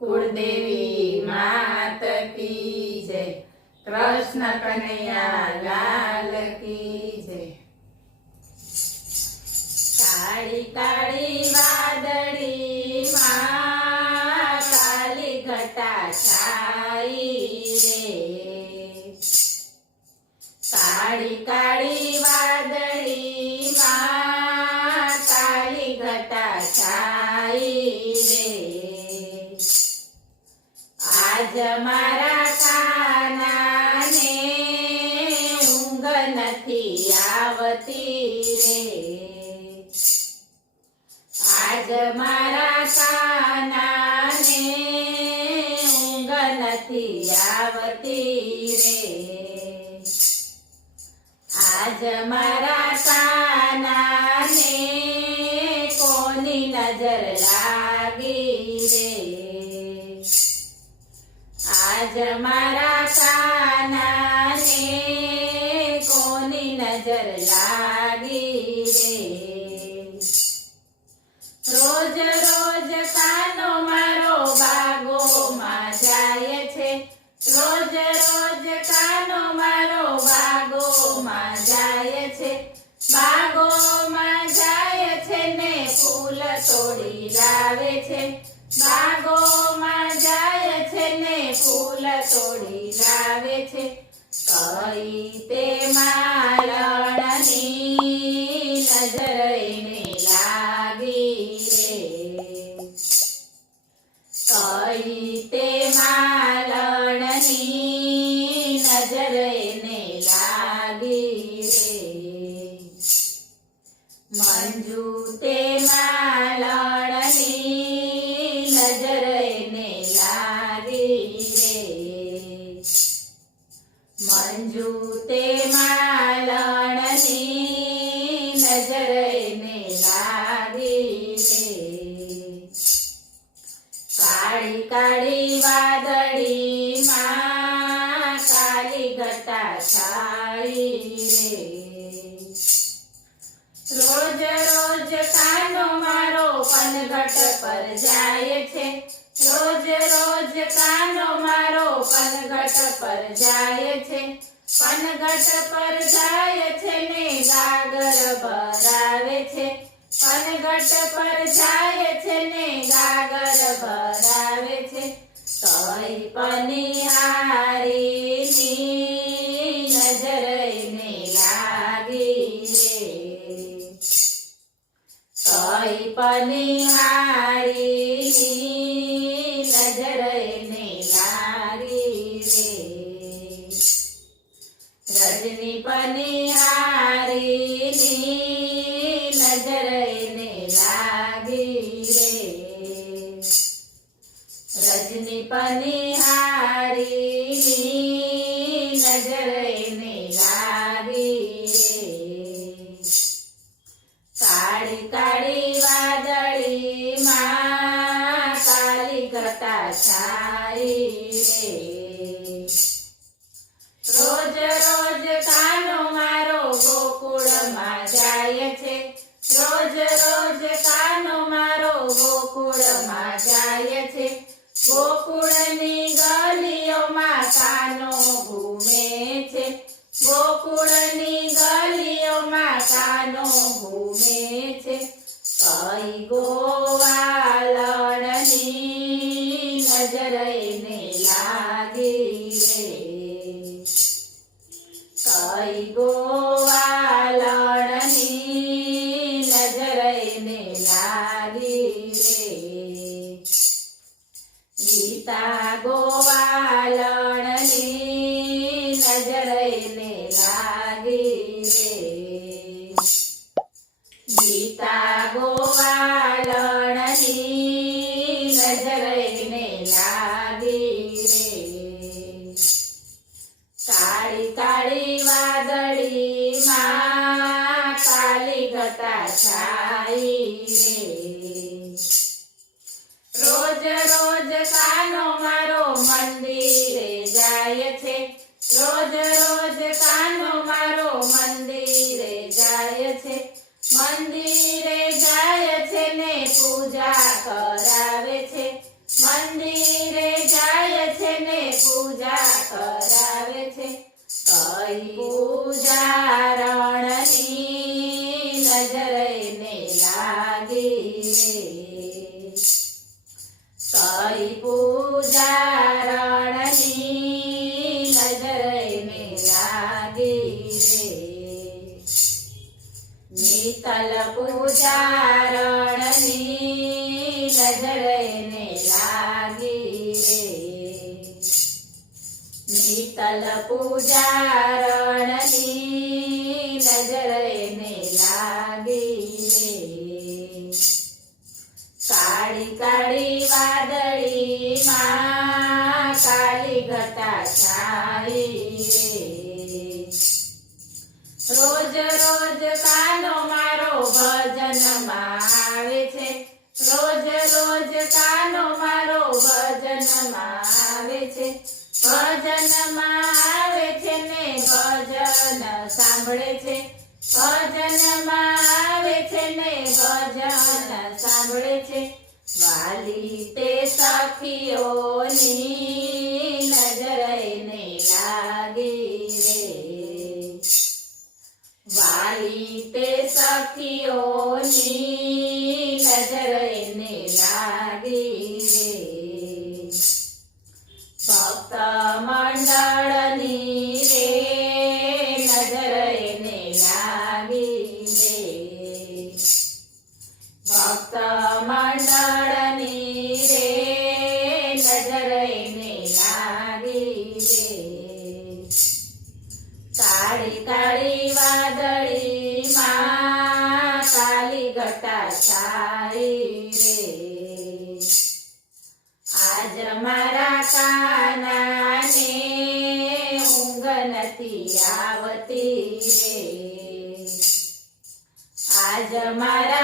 कुलदेवी मात की जय। कृष्ण कन्हैया लाल की जय। काળી કાળી વાદળી માં કાલી ઘટા છાઈ રે। કાળી કાળી વાદળી માં કાલી ઘટા છાઈ રે। આજ મારા કાનાને ઊંઘ નથી આવતી રે। આજ મારા કાનાને ઊંઘ નથી આવતી રે। આજ મારા કાનાને કોની નજર લાગી રે। આજ મારા કાનાને કોની નજર લાગી રે। રોજ રોજ કાનો મારો બાગોમાં જાય છે। રોજ રોજ કાનો મારો બાગોમાં જાય છે। બાગોમાં જાય છે ને ફૂલ તોડી લાવે છે। બાગોમાં જાય છે ને ફૂલ તોડી લાવે છે। કઈ તે માલણની નજર એને લાગી રે। કઈ તે માલણની નજર એને લાગી રે। મંજુ તે માલણની નજર એને લાગી રે। મંજુ તે માલણની નજર એને લાગી રે। કાળી કાળી વાદળી માં કાલી ઘટા છાઈ રે। રોજ રોજ કાનો મારો પનઘટ પર જાય છે। રોજ રોજ કાનો મારો પનઘટ પર જાય છે। પનઘટ પર જાય છે ને ગાગર ભરાવે છે। પનઘટ પર જાય છે ને ગાગર ભરાવે છે। કઈ પનિહારીની નજર એને લાગી રે। કઈ પનિહારીની નજર એને લાગી રે। રજની પનિહારીની નજર એને લાગી રે। રજની પનિહારીની નજર એને લાગી રે। કાળી કાળી વાદળી માં કાલી ઘટા છાઈ રે। રોજ રોજ કાનો મારો ગોકુળમાં જાય છે। રોજ રોજ કાનો મારો ગોકુળમાં જાય છે। ગોકુળની ગલીઓમાં કાનો ઘૂમે છે। ગોકુળની ગલીઓમાં કાનો ઘૂમે છે। કઈ ગોવાળની નજર એને લાગી રે। કઈ ગોવાળની નજર એને લાગી રે। ગીતા ગોવાળની નજર એને લાગી રે। ગીતા ગોવાળની નજર એને લાગી રે। કાળી કાળી વાદળી માં કાલી ઘટા છાઈ રે। રોજ રોજ કાનો મારો મંદિરે જાય છે। રોજ રોજ કાનો મારો મંદિરે જાય છે। મંદિરે જાય છે ને પૂજા કરાવે છે। મંદિર લાગી રે કઈ પૂજા રણની નજર એને લાગી રે નીતલ પૂજા રણની નજર એને લાગી રે નીતલ પૂજા રણની નજર એને લાગી રે કાળી કાળી વાદળીમાં કાલી ઘટા છાઈ રે રોજ રોજ કાનો મારો ભજનમાં આવે છે રોજ રોજ કાનો મારો ભજનમાં આવે છે ભજનમાં આવે છે ને ભજન સાંભળે છે ભજનમાં આવે છે ને ભજન સાંભળે છે વાલી તે સખીઓની નજર એને લાગી રે વાલી તે સખીઓની નજર એને લાગી રે ભક્ત મંડળની રે નજર એને લાગી રે ભક્ત મંડળની રે નજર એને લાગી રે કાળી કાળી વાદળીમાં કાલી ઘટા છાઈ રે આજ મારા કાનાને ઊંઘ નથી આવતી રે આજ મારા